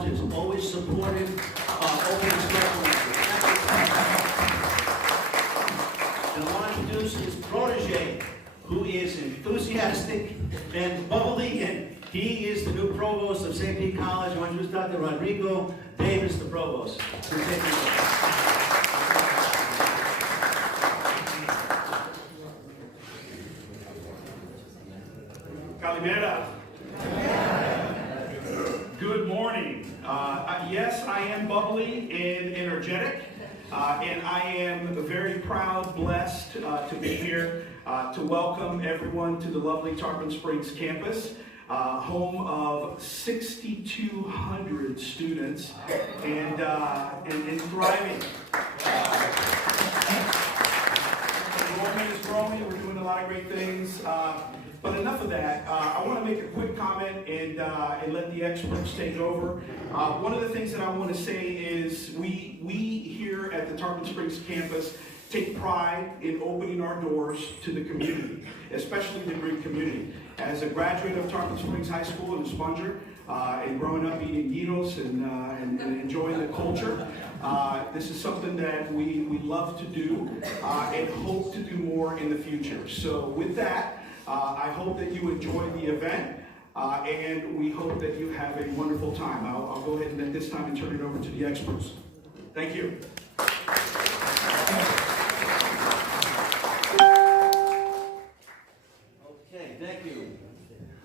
College has always supported open instruction. And I want to introduce his protege, who is enthusiastic and bubbly, and he is the new provost of St. Pete College. I want to introduce Dr. Rodrigo Davis, the provost. Calimera. Good morning. Yes, I am bubbly and energetic, and I am very proud, blessed to be here to welcome everyone to the lovely Tarpon Springs campus, home of 6,200 students and thriving. Enrollment is growing. We're doing a lot of great things. But enough of that. I want to make a quick comment and let the experts take over. One of the things that I want to say is we here at the Tarpon Springs campus take pride in opening our doors to the community, especially the Greek community. As a graduate of Tarpon Springs High School and a sponger, and growing up eating gyros and enjoying the culture, this is something that we love to do and hope to do more in the future. So with that, I hope that you enjoy the event, and we hope that you have a wonderful time. I'll go ahead and at this time and turn it over to the experts. Thank you. Okay, thank you.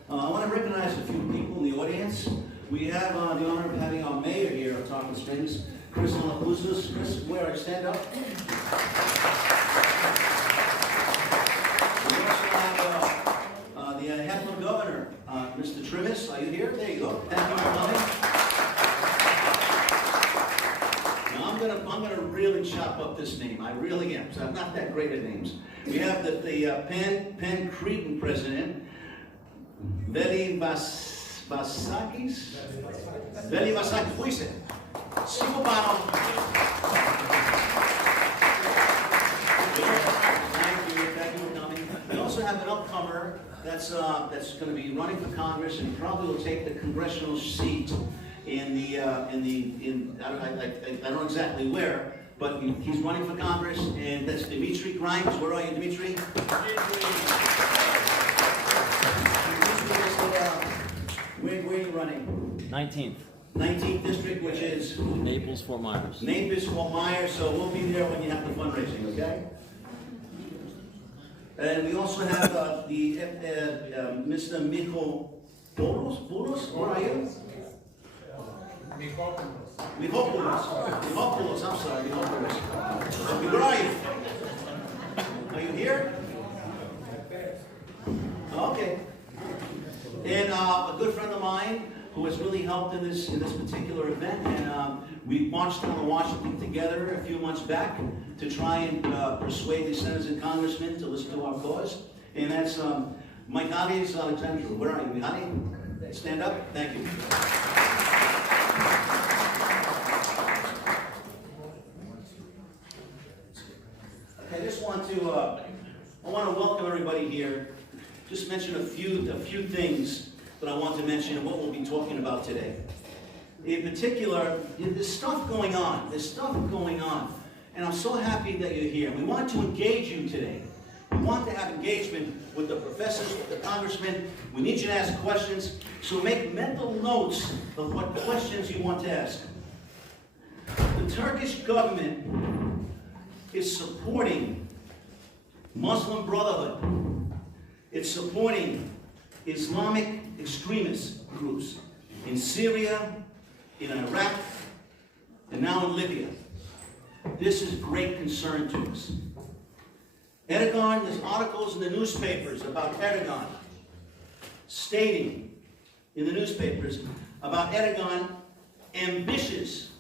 I want to recognize a few people in the audience. We have the honor of having our mayor here at Tarpon Springs, Chris Alapouzos. Chris, where I stand up? The Heflin Governor, Mr. Trimis, are you here? There you go. Thank you for coming. Now I'm gonna really chop up this name. I really am. So I'm not that great at names. We have the Penn Cretan president, Veli Vasakis. Veli Vasakis, fuise. Sikopano. Thank you for coming. We also have an upcomer that's going to be running for Congress and probably will take the congressional seat in I don't know exactly where, but he's running for Congress, and that's Dimitri Grimes. Where are you, Dimitri? Where are you running? 19th. 19th district, which is Naples, Fort Myers. Naples, Fort Myers. So we'll be there when you have the fundraising, okay? And we also have Mr. Michopoulos. Where are you? Michopoulos. I'm sorry, Michopoulos. Where are you? Are you here? Okay. And a good friend of mine who has really helped in this particular event, and we marched down to Washington together a few months back to try and persuade the senators and congressmen to listen to our cause, and that's Michalis Alexandrou. Where are you, Michali? Stand up. Thank you. Okay, I just want to welcome everybody here. Just mention a few things that I want to mention and what we'll be talking about today. In particular, there's stuff going on. And I'm so happy that you're here. We want to engage you today. We want to have engagement with the professors, with the congressmen. We need you to ask questions. So make mental notes of what questions you want to ask. The Turkish government is supporting Muslim Brotherhood. It's supporting Islamic extremist groups in Syria, in Iraq, and now in Libya. This is great concern to us. Erdogan, there's articles in the newspapers about Erdogan, stating in the newspapers about Erdogan ambitions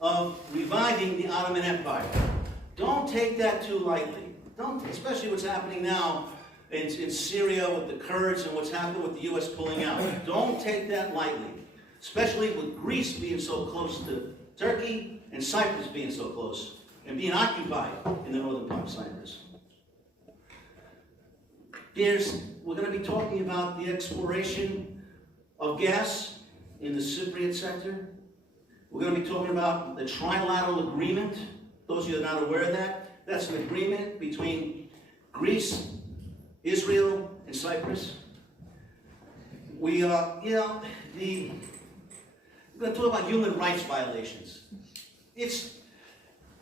of reviving the Ottoman Empire. Don't take that too lightly. Don't, especially what's happening now in Syria with the Kurds and what's happening with the U.S. pulling out. Don't take that lightly, especially with Greece being so close to Turkey and Cyprus being so close and being occupied in the northern part of Cyprus. We're going to be talking about the exploration of gas in the Cypriot sector. We're going to be talking about the trilateral agreement. Those of you that are not aware of that, that's an agreement between Greece, Israel, and Cyprus. We're going to talk about human rights violations. It's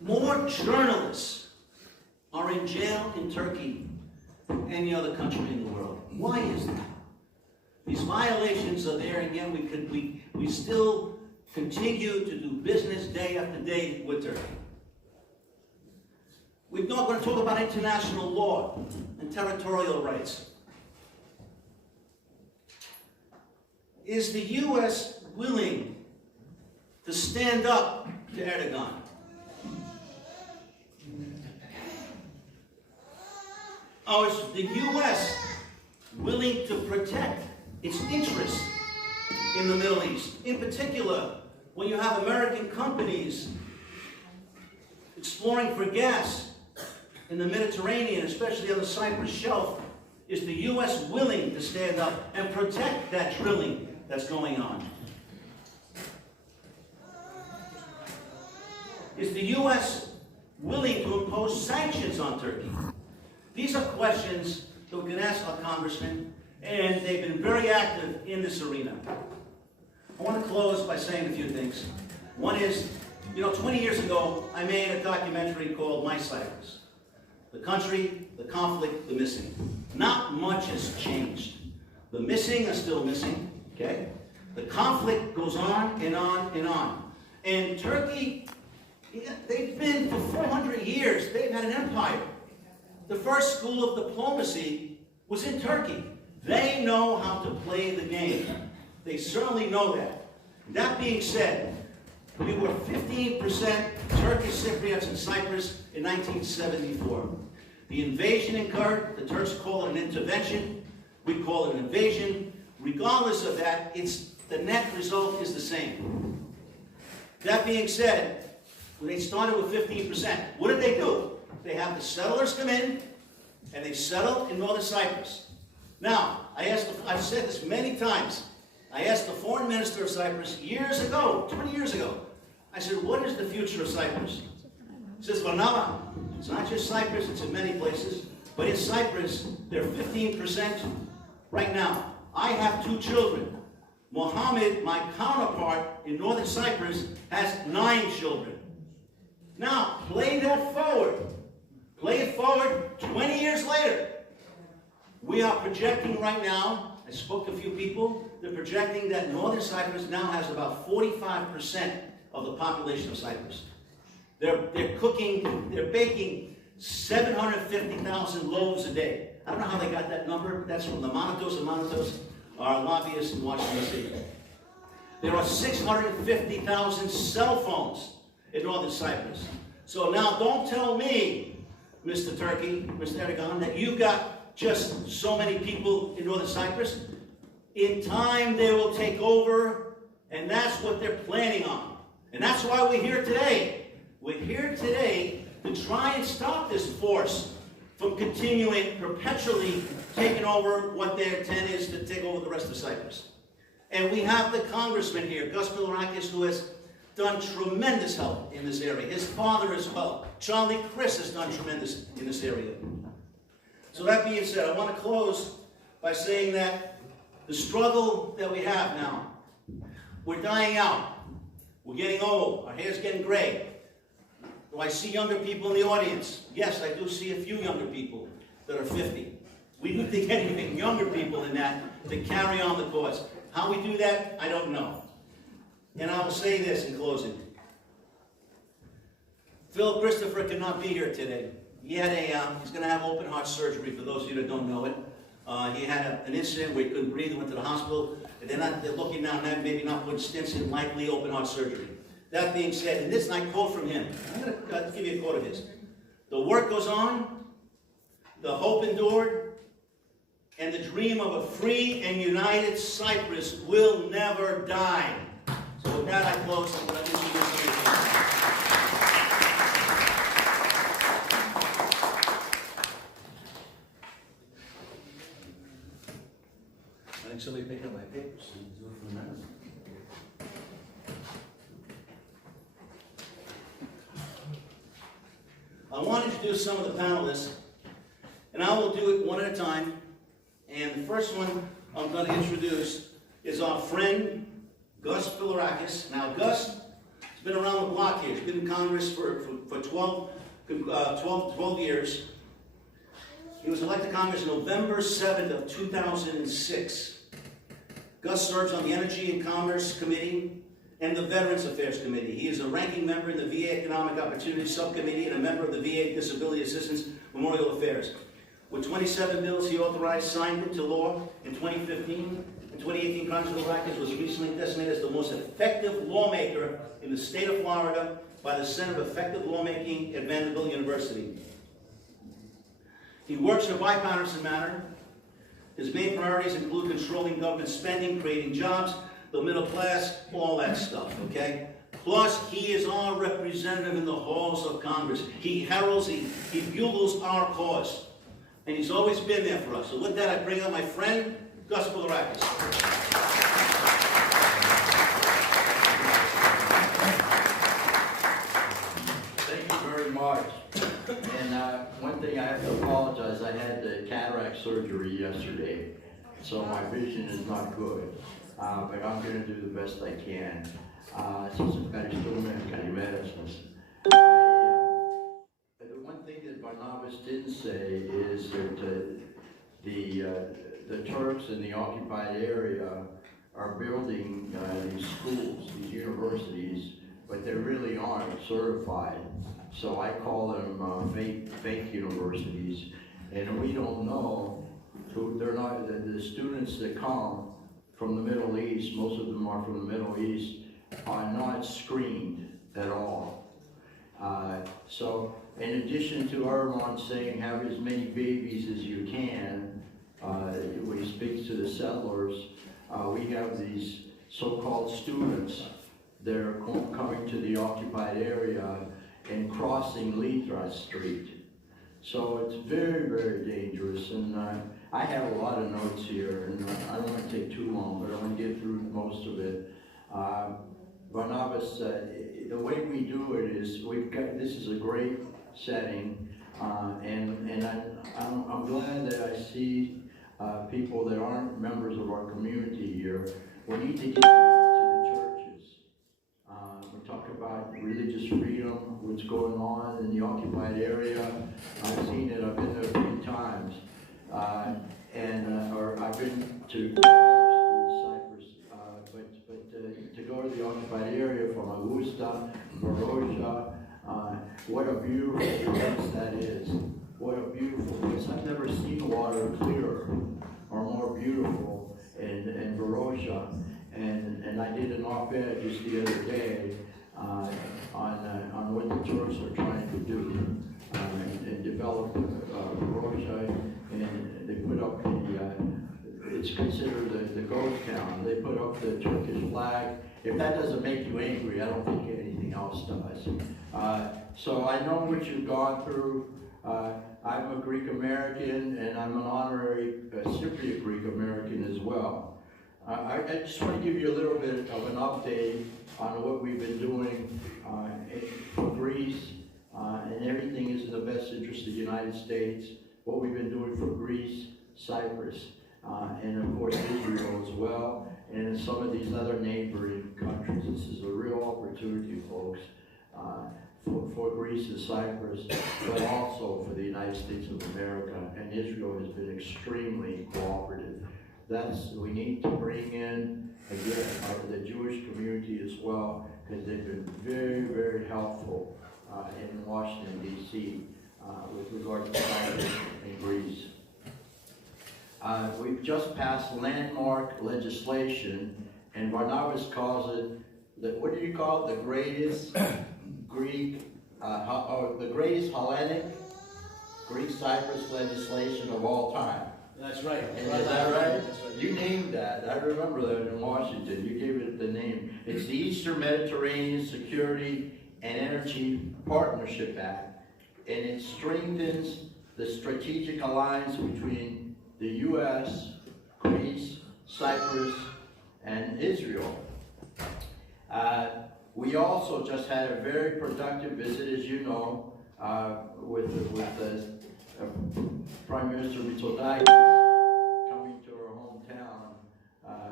more journalists are in jail in Turkey than any other country in the world. Why is that? These violations are there, and yet we still continue to do business day after day with Turkey. We're not going to talk about international law and territorial rights. Is the U.S. willing to stand up to Erdogan? Or is the U.S. willing to protect its interests in the Middle East? In particular, when you have American companies exploring for gas in the Mediterranean, especially on the Cyprus shelf, is the U.S. willing to stand up and protect that drilling that's going on? Is the U.S. willing to impose sanctions on Turkey? These are questions that we can ask our congressmen, and they've been very active in this arena. I want to close by saying a few things. One is, 20 years ago, I made a documentary called My Cyprus. The country, the conflict, the missing. Not much has changed. The missing are still missing, okay? The conflict goes on and on and on. And Turkey, they've been for 400 years, they've had an empire. The first school of diplomacy was in Turkey. They know how to play the game. They certainly know that. That being said, we were 15% Turkish Cypriots in Cyprus in 1974. The invasion occurred. The Turks call it an intervention. We call it an invasion. Regardless of that, the net result is the same. That being said, when they started with 15%, what did they do? They have the settlers come in, and they settled in northern Cyprus. Now, I've said this many times. I asked the foreign minister of Cyprus years ago, 20 years ago. I said, what is the future of Cyprus? He says, Varnava, it's not just Cyprus, it's in many places. But in Cyprus, they're 15% right now. I have 2 children. Mohammed, my counterpart in northern Cyprus, has 9 children. Now, play that forward. Play it forward 20 years later. We are projecting right now, I spoke to a few people, they're projecting that northern Cyprus now has about 45% of the population of Cyprus. They're cooking, they're baking 750,000 loaves a day. I don't know how they got that number. That's from the Monatos and Monatos, our lobbyists in Washington, D.C. There are 650,000 cell phones in northern Cyprus. So now don't tell me, Mr. Turkey, Mr. Erdogan, that you've got just so many people in northern Cyprus. In time, they will take over, and that's what they're planning on. And that's why we're here today. We're here today to try and stop this force from continuing perpetually taking over what their intent is to take over the rest of Cyprus. And we have the congressman here, Gus Bilirakis, who has done tremendous help in this area. His father as well. Charlie Chris has done tremendous in this area. So that being said, I want to close by saying that the struggle that we have now, we're dying out. We're getting old. Our hair's getting gray. Do I see younger people in the audience? Yes, I do see a few younger people that are 50. We need to get even younger people than that to carry on the cause. How we do that, I don't know. And I will say this in closing. Phil Christopher could not be here today. He had he's going to have open heart surgery, for those of you that don't know it. He had an incident where he couldn't breathe and went to the hospital. And they're looking now and maybe not putting stents in, likely open heart surgery. That being said, and this I quote from him. I'm going to give you a quote of his. The work goes on, the hope endured, and the dream of a free and united Cyprus will never die. So with that, I close. I'm going to introduce you. Thanks, somebody pick up my papers and do it for the minute. I want to introduce some of the panelists, and I will do it one at a time. And the first one I'm going to introduce is our friend, Gus Bilirakis. Now, Gus has been around the block here. He's been in Congress for 12 years. He was elected to Congress November 7th of 2006. Gus serves on the Energy and Commerce Committee and the Veterans Affairs Committee. He is a ranking member in the VA Economic Opportunity Subcommittee and a member of the VA Disability Assistance Memorial Affairs. With 27 bills he authorized, signed into law in 2015. In 2018, Congressman Bilirakis was recently designated as the most effective lawmaker in the state of Florida by the Center of Effective Lawmaking at Vanderbilt University. He works in a bipartisan manner. His main priorities include controlling government spending, creating jobs, the middle class, all that stuff, okay? Plus, he is our representative in the halls of Congress. He heralds, he bugles our cause. And he's always been there for us. So with that, I bring up my friend, Gus Bilirakis. Thank you very much. And one thing I have to apologize, I had the cataract surgery yesterday, so my vision is not good. But I'm going to do the best I can. The one thing that Barnabas didn't say is that the Turks in the occupied area are building these schools, these universities, but they really aren't certified. So I call them fake universities, and we don't know who they're not. The students that come from the Middle East, most of them are from the Middle East, are not screened at all. So in addition to Erdogan saying have as many babies as you can, when he speaks to the settlers, we have these so-called students that are coming to the occupied area and crossing Litra Street. So it's very, very dangerous, and I have a lot of notes here, and I don't want to take too long, but I want to get through most of it. Barnabas, the way we do it is, this is a great setting, and I'm glad that I see people that aren't members of our community here. We need to get to the churches. We talk about religious freedom, what's going on in the occupied area. I've seen it, I've been there a few times. Or I've been to Cyprus, but to go to the occupied area from Augusta, Varosha, what a beautiful place that is. What a beautiful place. I've never seen water clearer or more beautiful in Varosha. And I did an op-ed just the other day on what the Turks are trying to do and develop Varosha, and they put up it's considered the ghost town. They put up the Turkish flag. If that doesn't make you angry, I don't think anything else does. So I know what you've gone through. I'm a Greek American, and I'm an honorary Cypriot Greek American as well. I just want to give you a little bit of an update on what we've been doing for Greece, and everything is in the best interest of the United States. What we've been doing for Greece, Cyprus, and of course Israel as well, and some of these other neighboring countries. This is a real opportunity, folks, for Greece and Cyprus, but also for the United States of America. And Israel has been extremely cooperative. We need to bring in, again, the Jewish community as well, because they've been very, very helpful in Washington, D.C. With regard to Cyprus and Greece. We've just passed landmark legislation, and Barnabas calls it, what do you call it, the greatest Greek, the greatest Hellenic Greek-Cyprus legislation of all time. That's right. And is that right? You named that. I remember that in Washington. You gave it the name. It's the Eastern Mediterranean Security and Energy Partnership Act, and it strengthens the strategic alliance between the U.S., Greece, Cyprus, and Israel. We also just had a very productive visit, as you know, with Prime Minister Mitsotakis coming to our hometown.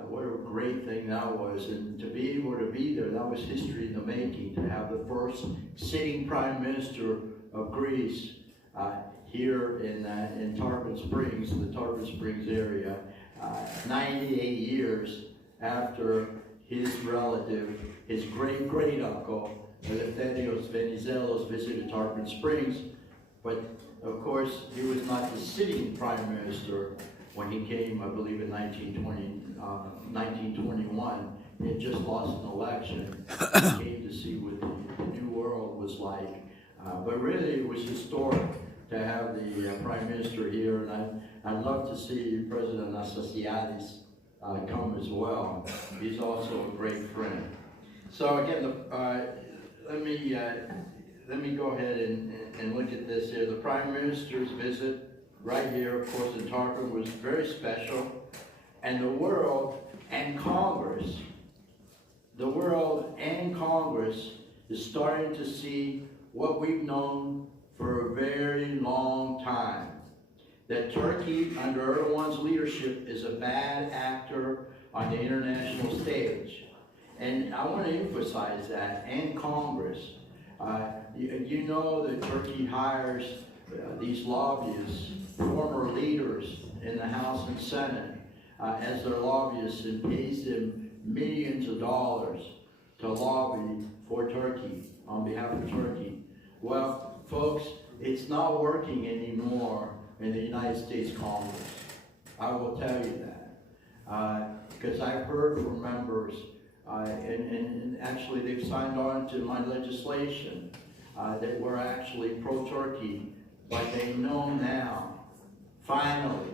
What a great thing that was, and to be able to be there, that was history in the making, to have the first sitting Prime Minister of Greece here in Tarpon Springs, the Tarpon Springs area, 98 years after his relative, his great-great-uncle, Eleftherios Venizelos, visited Tarpon Springs. But of course, he was not the sitting prime minister when he came, I believe, in 1921. He had just lost an election. He came to see what the new world was like. But really, it was historic to have the prime minister here, and I'd love to see President Anastasiadis come as well. He's also a great friend. So again, let me go ahead and look at this here. The Prime Minister's visit right here, of course, in Tarpon was very special. And the world and Congress is starting to see what we've known for a very long time. That Turkey, under Erdogan's leadership, is a bad actor on the international stage. And I want to emphasize that, and Congress. You know that Turkey hires these lobbyists, former leaders in the House and Senate, as their lobbyists, and pays them millions of dollars to lobby for Turkey, on behalf of Turkey. Well, folks, it's not working anymore in the United States Congress. I will tell you that. Because I've heard from members, and actually they've signed on to my legislation that we're actually pro-Turkey, but they know now, finally,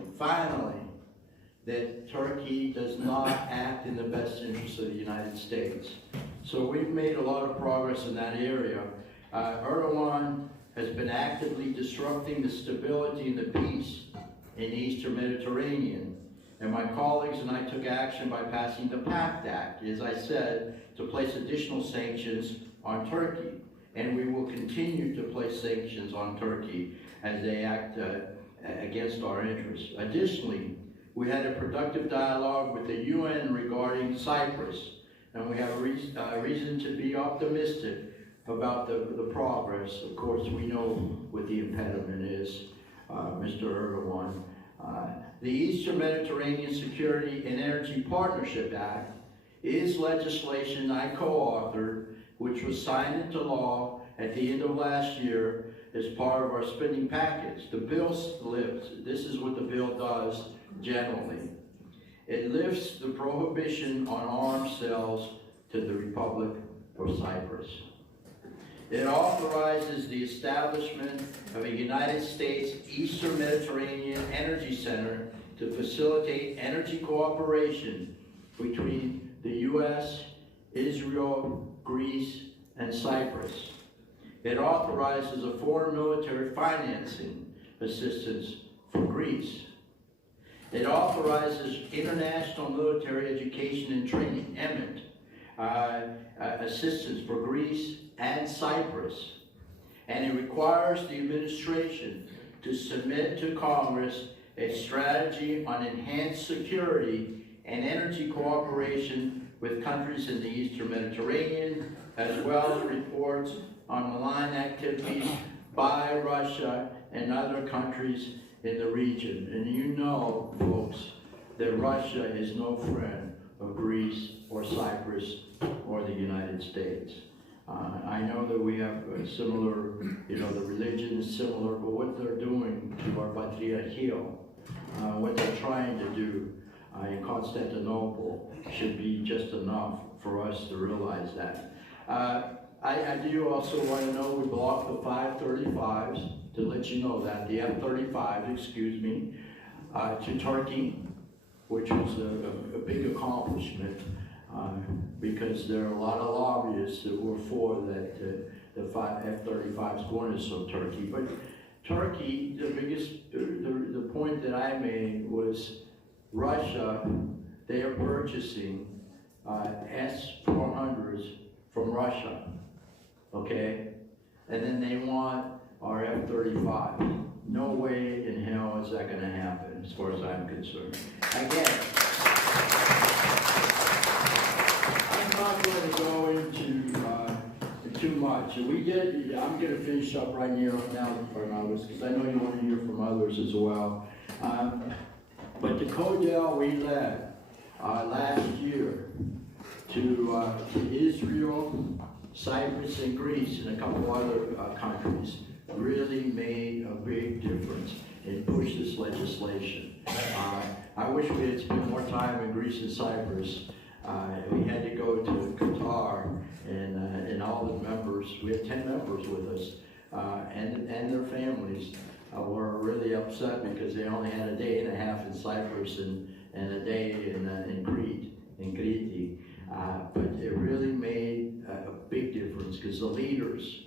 that Turkey does not act in the best interest of the United States. So we've made a lot of progress in that area. Erdogan has been actively disrupting the stability and the peace in the Eastern Mediterranean. And my colleagues and I took action by passing the PACT Act, as I said, to place additional sanctions on Turkey. And we will continue to place sanctions on Turkey as they act against our interests. Additionally, we had a productive dialogue with the UN regarding Cyprus, and we have reason to be optimistic about the progress. Of course, we know what the impediment is, Mr. Erdogan. The Eastern Mediterranean Security and Energy Partnership Act is legislation I co-authored, which was signed into law at the end of last year as part of our spending package. The bill lifts, this is what the bill does generally. It lifts the prohibition on arms sales to the Republic of Cyprus. It authorizes the establishment of a United States Eastern Mediterranean Energy Center to facilitate energy cooperation between the U.S., Israel, Greece, and Cyprus. It authorizes a foreign military financing assistance for Greece. It authorizes international military education and training, EMIT, assistance for Greece and Cyprus. And it requires the administration to submit to Congress a strategy on enhanced security and energy cooperation with countries in the Eastern Mediterranean, as well as reports on malign activities by Russia and other countries in the region. And you know, folks, that Russia is no friend of Greece or Cyprus or the United States. I know that we have similar, the religion is similar, but what they're doing to our Patriarchio, what they're trying to do in Constantinople should be just enough for us to realize that. I do also want to know we blocked the 535s, to let you know that, the F-35s, excuse me, to Turkey, which was a big accomplishment because there are a lot of lobbyists that were for that the F-35s going to Turkey. But Turkey, the point that I made was Russia they are purchasing S-400s from Russia, okay? And then they want our F-35. No way in hell is that gonna happen, as far as I'm concerned. Again, I'm not going to go into too much. I'm gonna finish up right here now, because I know you want to hear from others as well. But the CODEL we led last year to Israel, Cyprus, and Greece, and a couple other countries really made a big difference and pushed this legislation. I wish we had spent more time in Greece and Cyprus. We had to go to Qatar, and all the members, we had 10 members with us, and their families were really upset because they only had a day and a half in Cyprus and a day in Crete, in Crete. But it really made a big difference because the leaders,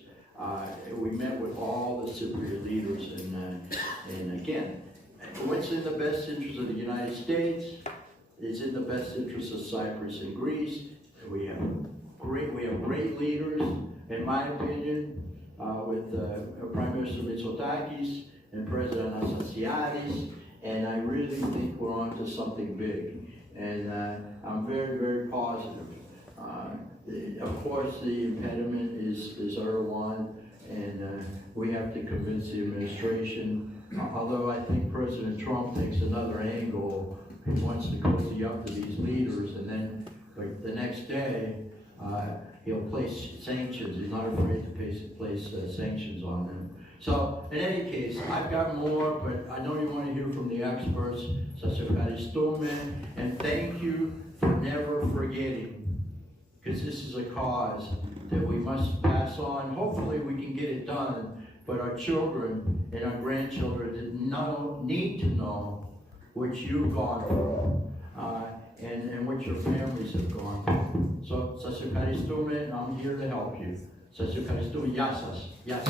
we met with all the Cypriot leaders, and again, what's in the best interest of the United States is in the best interest of Cyprus and Greece. We have great leaders, in my opinion, with Prime Minister Mitsotakis and President Anastasiadis, and I really think we're on to something big. And I'm very, very positive. Of course, the impediment is Erdogan, and we have to convince the administration, although I think President Trump takes another angle. He wants to cozy up to these leaders, and then the next day, he'll place sanctions. He's not afraid to place sanctions on them. So, in any case, I've got more, but I know you want to hear from the experts. And thank you for never forgetting, because this is a cause that we must pass on. Hopefully we can get it done, but our children and our grandchildren need to know what you've gone through, and what your families have gone through. So, I'm here to help you. Yes.